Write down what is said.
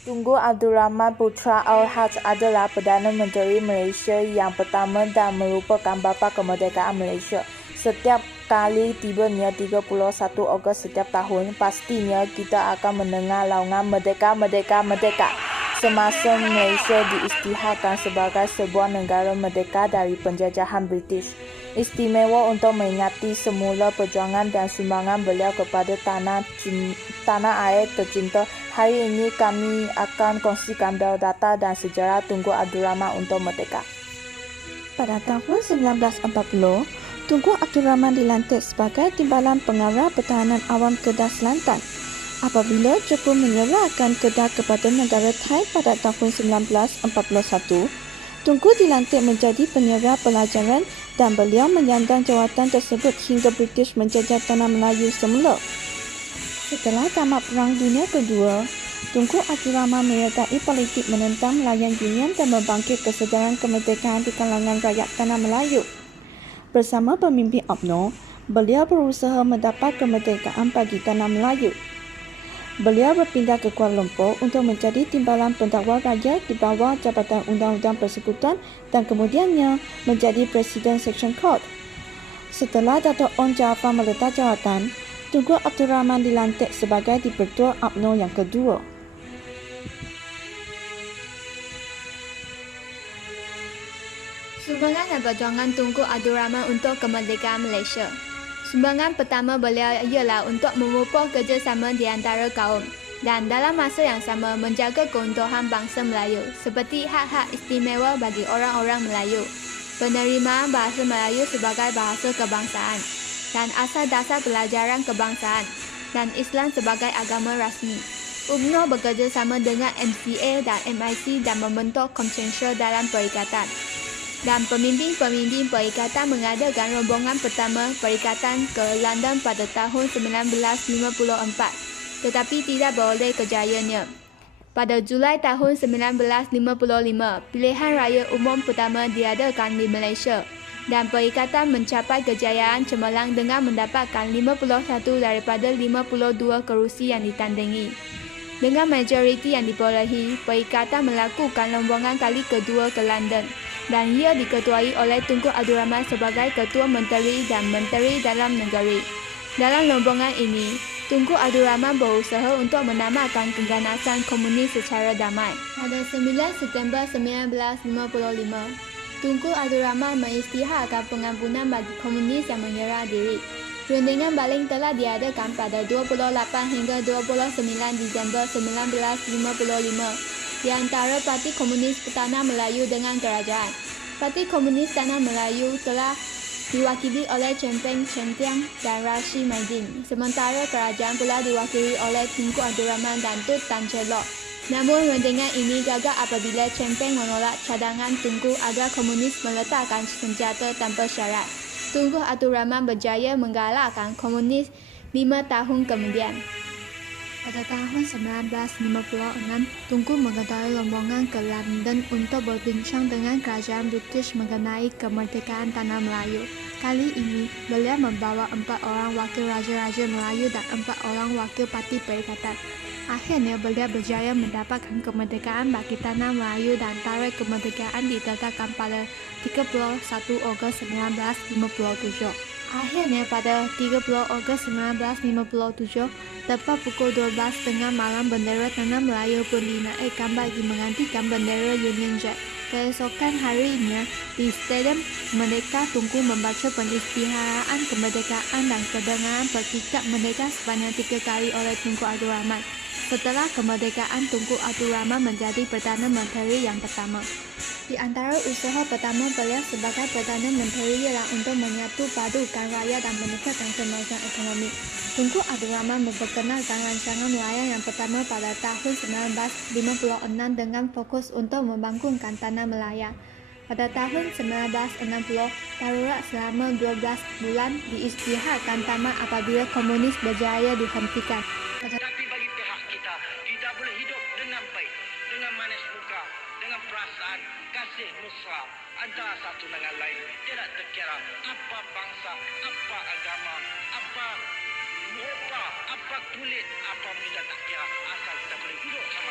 Tunku Abdul Rahman Putra Al-Haj adalah Perdana Menteri Malaysia yang pertama dan merupakan bapa kemerdekaan Malaysia. Setiap kali tibanya 31 Ogos setiap tahun, pastinya kita akan mendengar laungan Merdeka, Merdeka, Merdeka. Semasa Malaysia diisytiharkan sebagai sebuah negara merdeka dari penjajahan British. Istimewa untuk mengingati semula perjuangan dan sumbangan beliau kepada tanah air tercinta. Hari ini kami akan kongsikan biodata dan sejarah Tunku Abdul Rahman untuk merdeka. Pada tahun 1940, Tunku Abdul Rahman dilantik sebagai Timbalan Pengarah Pertahanan Awam Kedah Selatan. Apabila Jepun menyerahkan Kedah kepada negara Thai pada tahun 1941, Tunku dilantik menjadi penyerah pelajaran dan beliau menyandang jawatan tersebut hingga British menjajah tanah Melayu semula. Setelah tamat Perang Dunia Kedua, Tunku Abdul Rahman menyertai politik menentang Melayan Union dan membangkit kesedaran kemerdekaan di kalangan rakyat tanah Melayu. Bersama pemimpin UMNO, beliau berusaha mendapat kemerdekaan bagi tanah Melayu. Beliau berpindah ke Kuala Lumpur untuk menjadi Timbalan Pendakwa Raja di bawah Jabatan Undang-Undang Persekutuan dan kemudiannya menjadi Presiden Section Court. Setelah Datuk Onn Jaafar meletak jawatan, Tunku Abdul Rahman dilantik sebagai Dipertua UMNO yang kedua. Sumbangan dan perjuangan Tunku Abdul Rahman untuk kemerdekaan Malaysia. Sumbangan pertama beliau ialah untuk memupuk kerjasama di antara kaum dan dalam masa yang sama menjaga keutuhan bangsa Melayu seperti hak-hak istimewa bagi orang-orang Melayu, penerimaan bahasa Melayu sebagai bahasa kebangsaan dan asas dasar pelajaran kebangsaan dan Islam sebagai agama rasmi. UMNO bekerjasama dengan MCA dan MIC dan membentuk konsensus dalam perikatan. Dan pemimpin-pemimpin perikatan mengadakan rombongan pertama perikatan ke London pada tahun 1954, tetapi tidak beroleh kejayaannya. Pada Julai tahun 1955, pilihan raya umum pertama diadakan di Malaysia dan perikatan mencapai kejayaan cemerlang dengan mendapatkan 51 daripada 52 kerusi yang ditandingi. Dengan majoriti yang diperolehi, perikatan melakukan rombongan kali kedua ke London dan ia diketuai oleh Tunku Abdul Rahman sebagai Ketua Menteri dan Menteri Dalam Negeri. Dalam rombongan ini, Tunku Abdul Rahman berusaha untuk menamakan keganasan komunis secara damai. Pada 9 September 1955, Tunku Abdul Rahman mengisytiharkan pengampunan bagi komunis yang menyerah diri. Rundingan baling telah diadakan pada 28 hingga 29 Disember 1955 di antara Parti Komunis Tanah Melayu dengan kerajaan. Parti Komunis Tanah Melayu telah diwakili oleh Chempeng Chentiang dan Rashid Maidin, sementara kerajaan pula diwakili oleh Tunku Abdul Rahman dan Tut Tan Chek-lok. Namun rundingan ini gagal apabila Chempeng menolak cadangan Tunku agar komunis meletakkan senjata tanpa syarat. Tunku Abdul Rahman berjaya menggalakkan komunis 5 tahun kemudian. Pada tahun 1956, Tunku mengetahui rombongan ke London untuk berbincang dengan kerajaan British mengenai kemerdekaan tanah Melayu. Kali ini, beliau membawa 4 orang wakil raja-raja Melayu dan 4 orang wakil parti perikatan. Akhirnya, beliau berjaya mendapatkan kemerdekaan bagi tanah Melayu dan tarikh kemerdekaan ditetapkan pada 31 Ogos 1957. Akhirnya pada 30 Ogos 1957, tepat pukul 12.30 malam bendera tanah Melayu pun dinaikkan bagi menggantikan bendera Union Jack. Keesokan harinya, di Stadium Merdeka, Tunku membaca pengisytiharan kemerdekaan dan kedengaran petikat merdeka sebanyak 3 kali oleh Tunku Abdul Rahman. Setelah kemerdekaan, Tunku Abdul Rahman menjadi Perdana Menteri yang pertama. Di antara usaha pertama beliau sebagai Perdana Menteri ialah untuk menyatu padukan rakyat dan meningkatkan kemajuan ekonomi. Tunku Abdul Rahman memperkenalkan rancangan nelayan yang pertama pada tahun 1956 dengan fokus untuk membangunkan tanah Melaya. Pada tahun 1960, darurat selama 12 bulan diisytiharkan tamat apabila komunis berjaya dihentikan. Tapi bagi pihak kita, kita boleh hidup dengan baik, dengan manis muka, dengan perasaan kasih mesra antara satu dengan lain. Tidak terkira apa bangsa, apa agama, apa rupa, apa kulit, apa pun kita tak kira, asal kita boleh hidup sama